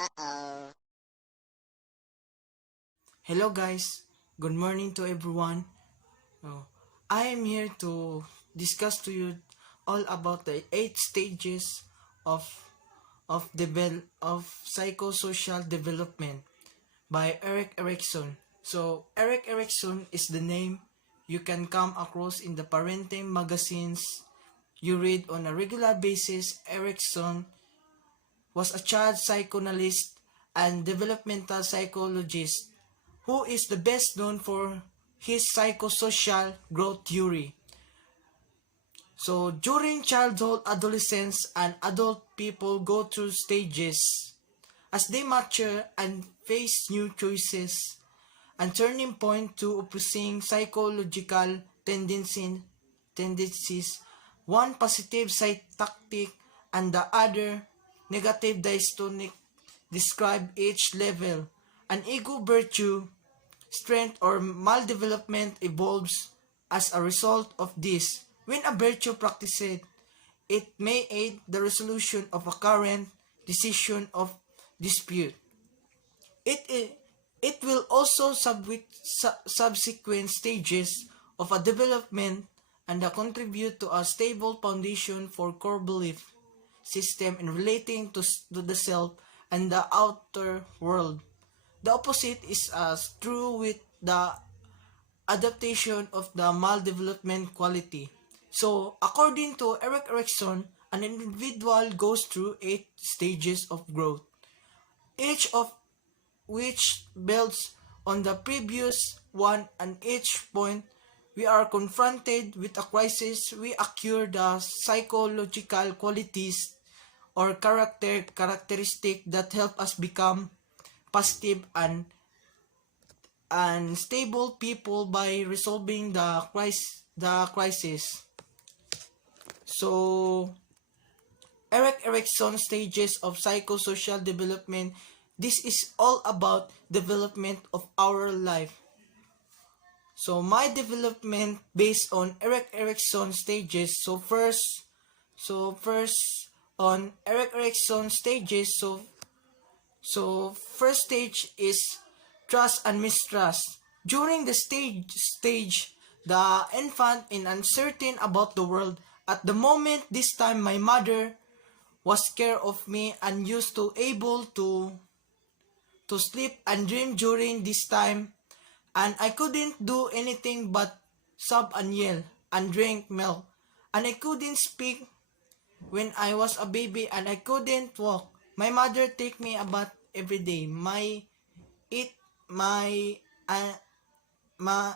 Uh-oh. Hello guys, good morning to everyone. Oh, I am here to discuss to you all about the 8 stages of of psychosocial development by Erikson. So Erikson is the name you can come across in the parenting magazines you read on a regular basis. Erikson was a child psychoanalyst and developmental psychologist who is the best known for his psychosocial growth theory. So during childhood, adolescence, and adult people go through stages as they mature and face new choices and turning point to opposing psychological tendencies, one positive syntactic and the other negative dystonic describe each level. An ego virtue, strength, or maldevelopment evolves as a result of this. When a virtue practiced, it may aid the resolution of a current decision of dispute. It, it will also subsequent stages of a development and contribute to a stable foundation for core belief system in relating to the self and the outer world. The opposite is as true with the adaptation of the maldevelopment quality. So, according to Erikson, an individual goes through 8 stages of growth, each of which builds on the previous one, and each point we are confronted with a crisis, we acquire the psychological qualities or characteristic that help us become positive and stable people by resolving the crisis. So Erikson's stages of psychosocial development. This is all about development of our life. So my development based on Erikson's stages. So first on Erikson's stages. So first stage is trust and mistrust. During the stage, the infant is uncertain about the world. At the moment, this time my mother was care of me and used to able to sleep and dream during this time, and I couldn't do anything but sob and yell and drink milk, and I couldn't speak when I was a baby, and I couldn't walk. My mother take me a bath every day. It my uh, my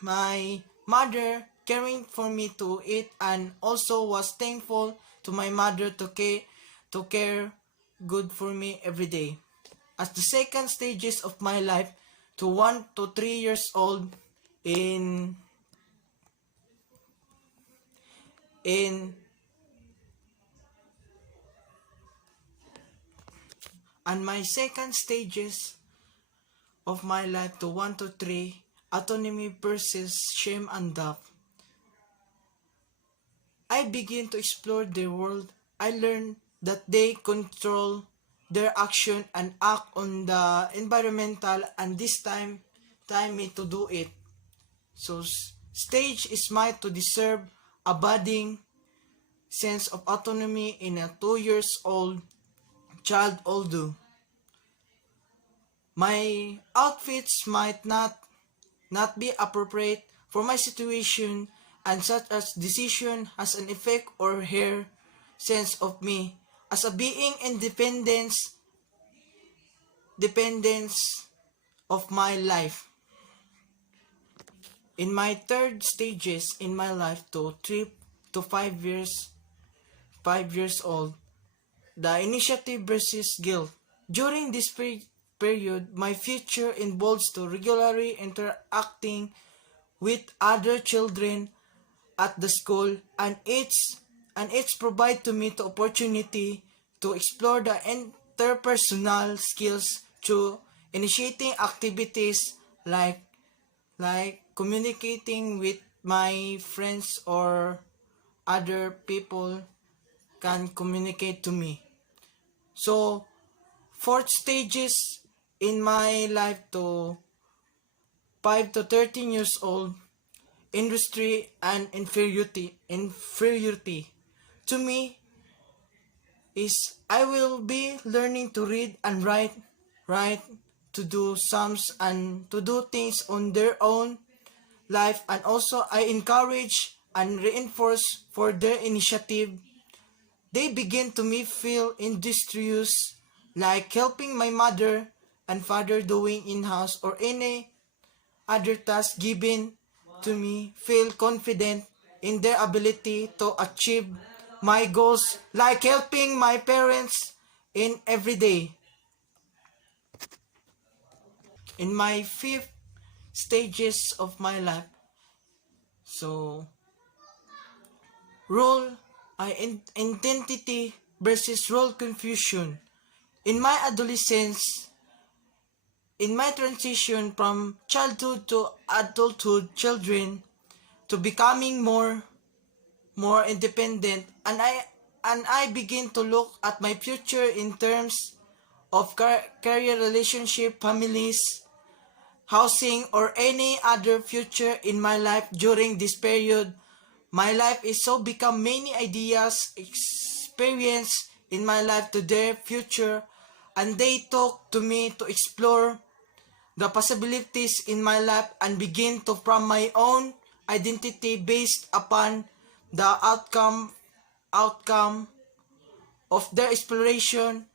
my mother caring for me to eat, and also was thankful to my mother to care good for me every day. As the second stages of my life, to 1 to 3 years old, in and my second stages of my life to 1 to 3, autonomy versus shame and doubt. I begin to explore the world. I learned that they control their action and act on the environmental, and this time me to do it. So stage is mine to deserve a budding sense of autonomy in a 2 years old child although my outfits might not be appropriate for my situation, and such as decision has an effect or her sense of me as a being dependence of my life. In my third stages in my life to 3 to 5 years old, the initiative versus guilt. During this period, my future involves to regularly interacting with other children at the school, and it's provide to me the opportunity to explore the interpersonal skills through initiating activities like communicating with my friends or other people can communicate to me. So fourth stages in my life to 5 to 13 years old, industry and inferiority to me is I will be learning to read and write, to do sums and to do things on their own life, and also I encourage and reinforce for their initiative. They begin to me feel industrious, like helping my mother and father doing in-house or any other task given to me, feel confident in their ability to achieve my goals, like helping my parents in every day. In my fifth stages of my life, so role identity versus role confusion. In my adolescence, in my transition from childhood to adulthood children to becoming more independent, and I begin to look at my future in terms of career, relationship, families, housing, or any other future in my life. During this period, my life is so become many ideas, experience in my life to their future, and they talk to me to explore the possibilities in my life and begin to form my own identity based upon the outcome of their exploration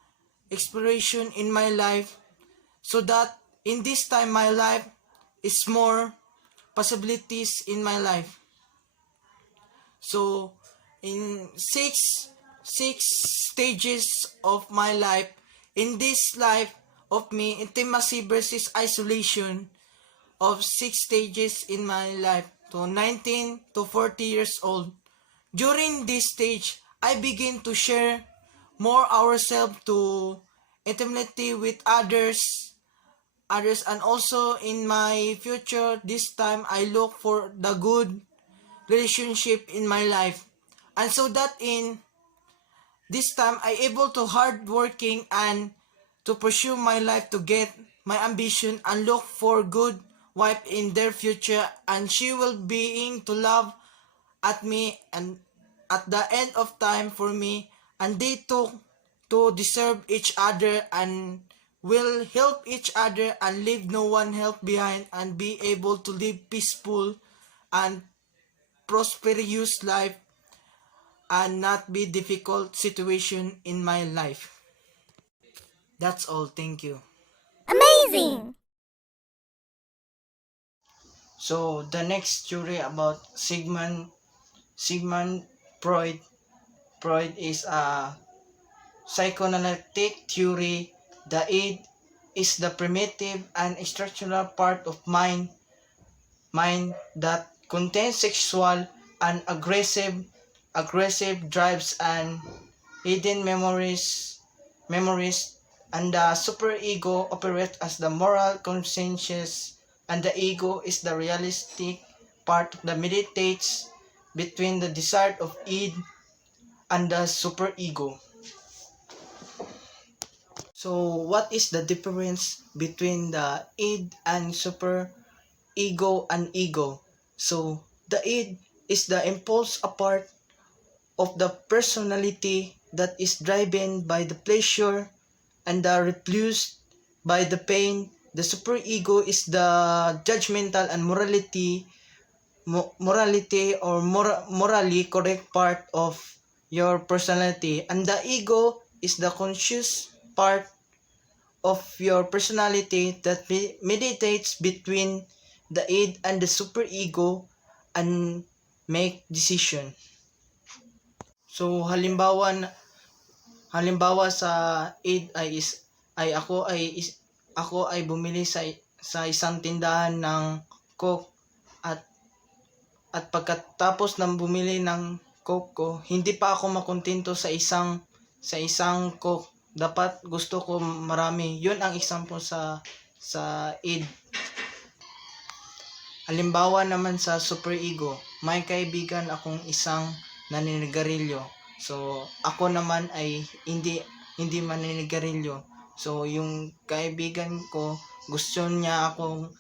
in my life, so that in this time my life is more possibilities in my life. So in six stages of my life, in this life of me, intimacy versus isolation, of 6 stages in my life to 19 to 40 years old. During this stage, I begin to share more ourselves to intimacy with others, and also in my future, this time I look for the good relationship in my life, and so that in this time I able to hard working and to pursue my life to get my ambition and look for good wife in their future, and she will being to love at me and at the end of time for me, and they took to deserve each other and will help each other and leave no one help behind, and be able to live peaceful and prosperous life and not be difficult situation in my life. That's all. Thank you. Amazing! So the next theory about Sigmund Freud. Freud is a psychoanalytic theory. The id is the primitive and structural part of mind that contains sexual and aggressive drives and hidden memories, and the superego operates as the moral conscience, and the ego is the realistic part that meditates between the desire of id and the superego. So what is the difference between the id and super ego and ego? So the id is the impulse, a part of the personality that is driven by the pleasure and the repulsed by the pain. The superego is the judgmental and morally correct part of your personality, and the ego is the conscious part of your personality that meditates between the id and the superego and make decision. So halimbawa sa id ako ay bumili sa isang tindahan ng coke, at pagkatapos ng bumili ng coke ko, hindi pa ako makontento sa isang coke. Dapat gusto ko marami. Yun ang example sa id. Halimbawa naman sa superego, may kaibigan akong isang naninigarilyo. So ako naman ay hindi maninigarilyo. So yung kaibigan ko gusto niya akong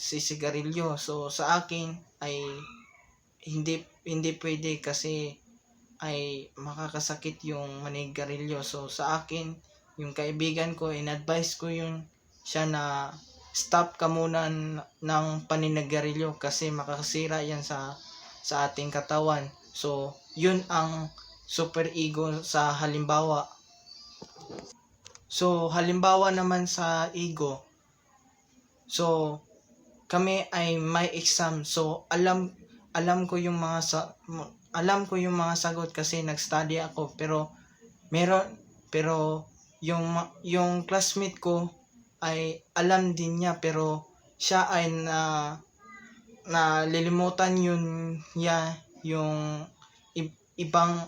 sisigarilyo. So sa akin ay hindi pwede kasi ay makakasakit yung manigarilyo. So sa akin, yung kaibigan ko, in-advise ko yun siya na stop ka muna ng paninigarilyo kasi makakasira yan sa ating katawan. So yun ang super ego sa halimbawa. So halimbawa naman sa ego, so kami ay may exam. So alam ko yung mga sagot kasi nag-study ako, pero yung classmate ko ay alam din niya, pero siya ay nalilimutan yun yung ibang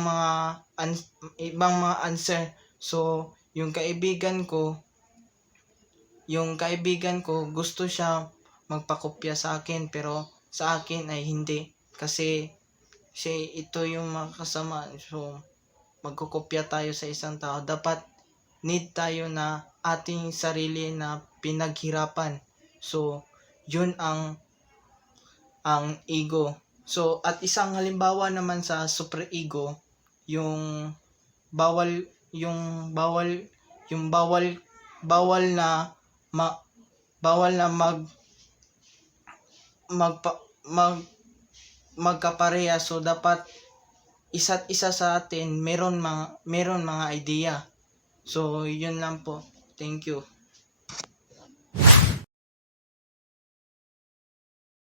mga answer. So yung kaibigan ko gusto siya magpakopya sa akin, pero sa akin ay hindi kasi ito yung makasama. So magkokopya tayo sa isang tao, dapat need tayo na ating sarili na pinaghirapan. So yun ang ego. So at isang halimbawa naman sa super ego, yung bawal yung bawal yung bawal na bawal na magpa, mag magkapareha. So dapat isa't isa sa atin meron mga idea. So yun lang po. Thank you.